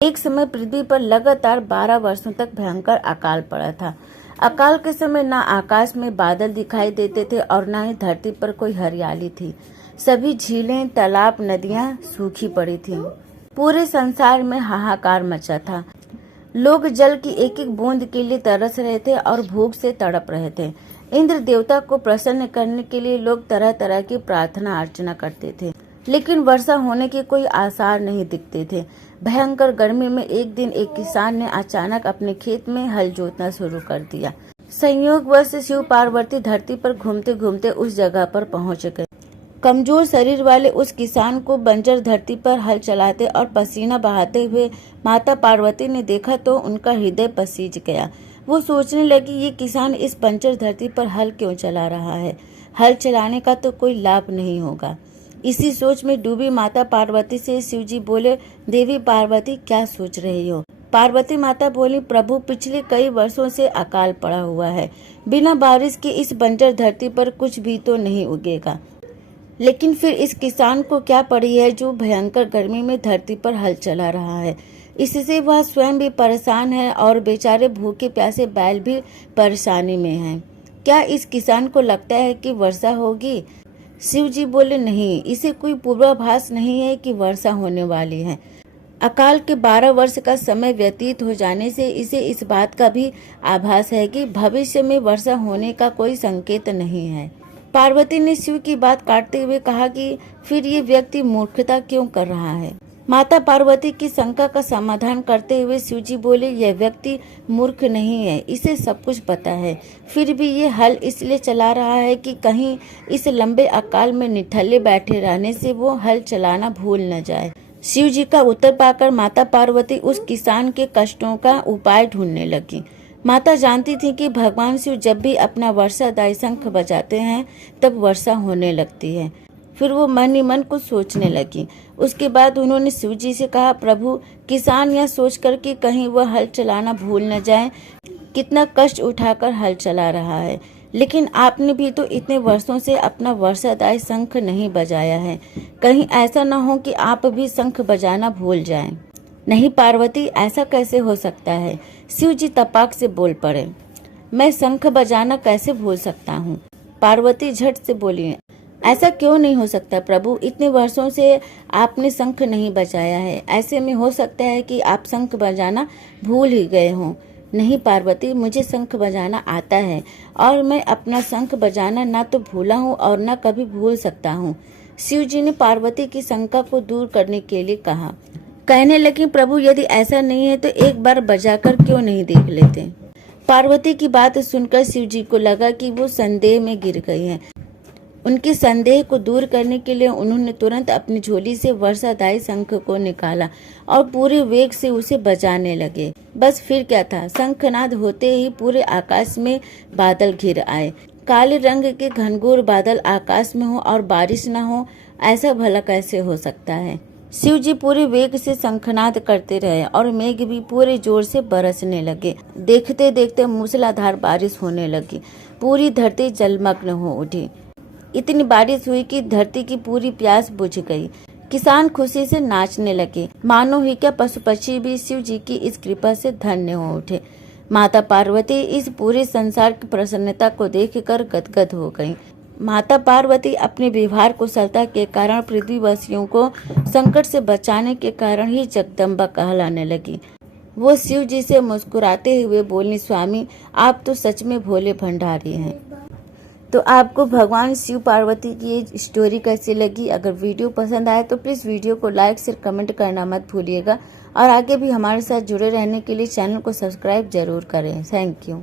एक समय पृथ्वी पर लगातार 12 वर्षों तक भयंकर अकाल पड़ा था। अकाल के समय न आकाश में बादल दिखाई देते थे और न ही धरती पर कोई हरियाली थी। सभी झीलें, तालाब, नदियां सूखी पड़ी थीं। पूरे संसार में हाहाकार मचा था। लोग जल की एक एक बूंद के लिए तरस रहे थे और भूख से तड़प रहे थे। इंद्र देवता को प्रसन्न करने के लिए लोग तरह तरह की प्रार्थना अर्चना करते थे, लेकिन वर्षा होने के कोई आसार नहीं दिखते थे। भयंकर गर्मी में एक दिन एक किसान ने अचानक अपने खेत में हल जोतना शुरू कर दिया। संयोगवश शिव पार्वती धरती पर घूमते घूमते उस जगह पर पहुंच गए। कमजोर शरीर वाले उस किसान को बंजर धरती पर हल चलाते और पसीना बहाते हुए माता पार्वती ने देखा तो उनका हृदय पसीज गया। वो सोचने लगी, ये किसान इस बंजर धरती पर हल क्यों चला रहा है? हल चलाने का तो कोई लाभ नहीं होगा। इसी सोच में डूबी माता पार्वती से शिवजी बोले, देवी पार्वती, क्या सोच रही हो? पार्वती माता बोली, प्रभु, पिछले कई वर्षों से अकाल पड़ा हुआ है। बिना बारिश के इस बंजर धरती पर कुछ भी तो नहीं उगेगा। लेकिन फिर इस किसान को क्या पड़ी है जो भयंकर गर्मी में धरती पर हल चला रहा है? इससे वह स्वयं भी परेशान है और बेचारे भूखे प्यासे बैल भी परेशानी में हैं। क्या इस किसान को लगता है कि वर्षा होगी? शिव जी बोले, नहीं, इसे कोई पूर्वाभास नहीं है कि वर्षा होने वाली है। अकाल के 12 वर्ष का समय व्यतीत हो जाने से इसे इस बात का भी आभास है कि भविष्य में वर्षा होने का कोई संकेत नहीं है। पार्वती ने शिव की बात काटते हुए कहा कि फिर ये व्यक्ति मूर्खता क्यों कर रहा है? माता पार्वती की शंका का समाधान करते हुए शिवजी बोले, यह व्यक्ति मूर्ख नहीं है, इसे सब कुछ पता है। फिर भी ये हल इसलिए चला रहा है कि कहीं इस लंबे अकाल में निठल्ले बैठे रहने से वो हल चलाना भूल न जाए। शिव जी का उत्तर पाकर माता पार्वती उस किसान के कष्टों का उपाय ढूंढने लगी। माता जानती थी कि भगवान शिव जब भी अपना वर्षादायी शंख बजाते हैं तब वर्षा होने लगती है। फिर वो मन ही मन कुछ सोचने लगी। उसके बाद उन्होंने शिव जी से कहा, प्रभु, किसान यह सोचकर कि कहीं वह हल चलाना भूल न जाए, कितना कष्ट उठाकर हल चला रहा है। लेकिन आपने भी तो इतने वर्षों से अपना वर्षादायी शंख नहीं बजाया है। कहीं ऐसा न हो कि आप भी शंख बजाना भूल जाएं। नहीं पार्वती, ऐसा कैसे हो सकता है? शिव जी तपाक से बोल पड़े, मैं शंख बजाना कैसे भूल सकता हूँ? पार्वती झट से बोली, ऐसा क्यों नहीं हो सकता प्रभु? इतने वर्षों से आपने शंख नहीं बजाया है। ऐसे में हो सकता है कि आप शंख बजाना भूल ही गए हों। नहीं पार्वती, मुझे शंख बजाना आता है और मैं अपना शंख बजाना ना तो भूला हूँ और ना कभी भूल सकता हूँ। शिव जी ने पार्वती की शंका को दूर करने के लिए कहा। कहने लगी, प्रभु, यदि ऐसा नहीं है तो एक बार बजाकर क्यों नहीं देख लेते? पार्वती की बात सुनकर शिव जी को लगा कि वो संदेह में गिर गई हैं। उनके संदेह को दूर करने के लिए उन्होंने तुरंत अपनी झोली से वर्षादायी शंख को निकाला और पूरे वेग से उसे बजाने लगे। बस फिर क्या था, शंखनाद होते ही पूरे आकाश में बादल घिर आए। काले रंग के घनघोर बादल आकाश में हो और बारिश न हो, ऐसा भला कैसे हो सकता है? शिव जी पूरे वेग से शंखनाद करते रहे और मेघ भी पूरे जोर से बरसने लगे। देखते देखते मूसलाधार बारिश होने लगी। पूरी धरती जलमग्न हो उठी। इतनी बारिश हुई कि धरती की पूरी प्यास बुझ गई। किसान खुशी से नाचने लगे, मानो ही क्या पशु पक्षी भी शिव जी की इस कृपा से धन्य हो उठे। माता पार्वती इस पूरे संसार की प्रसन्नता को देखकर गदगद हो गईं। माता पार्वती अपने व्यवहार कुशलता के कारण पृथ्वीवासियों को संकट से बचाने के कारण ही जगदम्बा कहलाने लगी। वो शिव जी से मुस्कुराते हुए बोली, स्वामी, आप तो सच में भोले भंडारी हैं। तो आपको भगवान शिव पार्वती की ये स्टोरी कैसी लगी? अगर वीडियो पसंद आए तो प्लीज़ वीडियो को लाइक शेयर कमेंट करना मत भूलिएगा और आगे भी हमारे साथ जुड़े रहने के लिए चैनल को सब्सक्राइब जरूर करें। Thank you.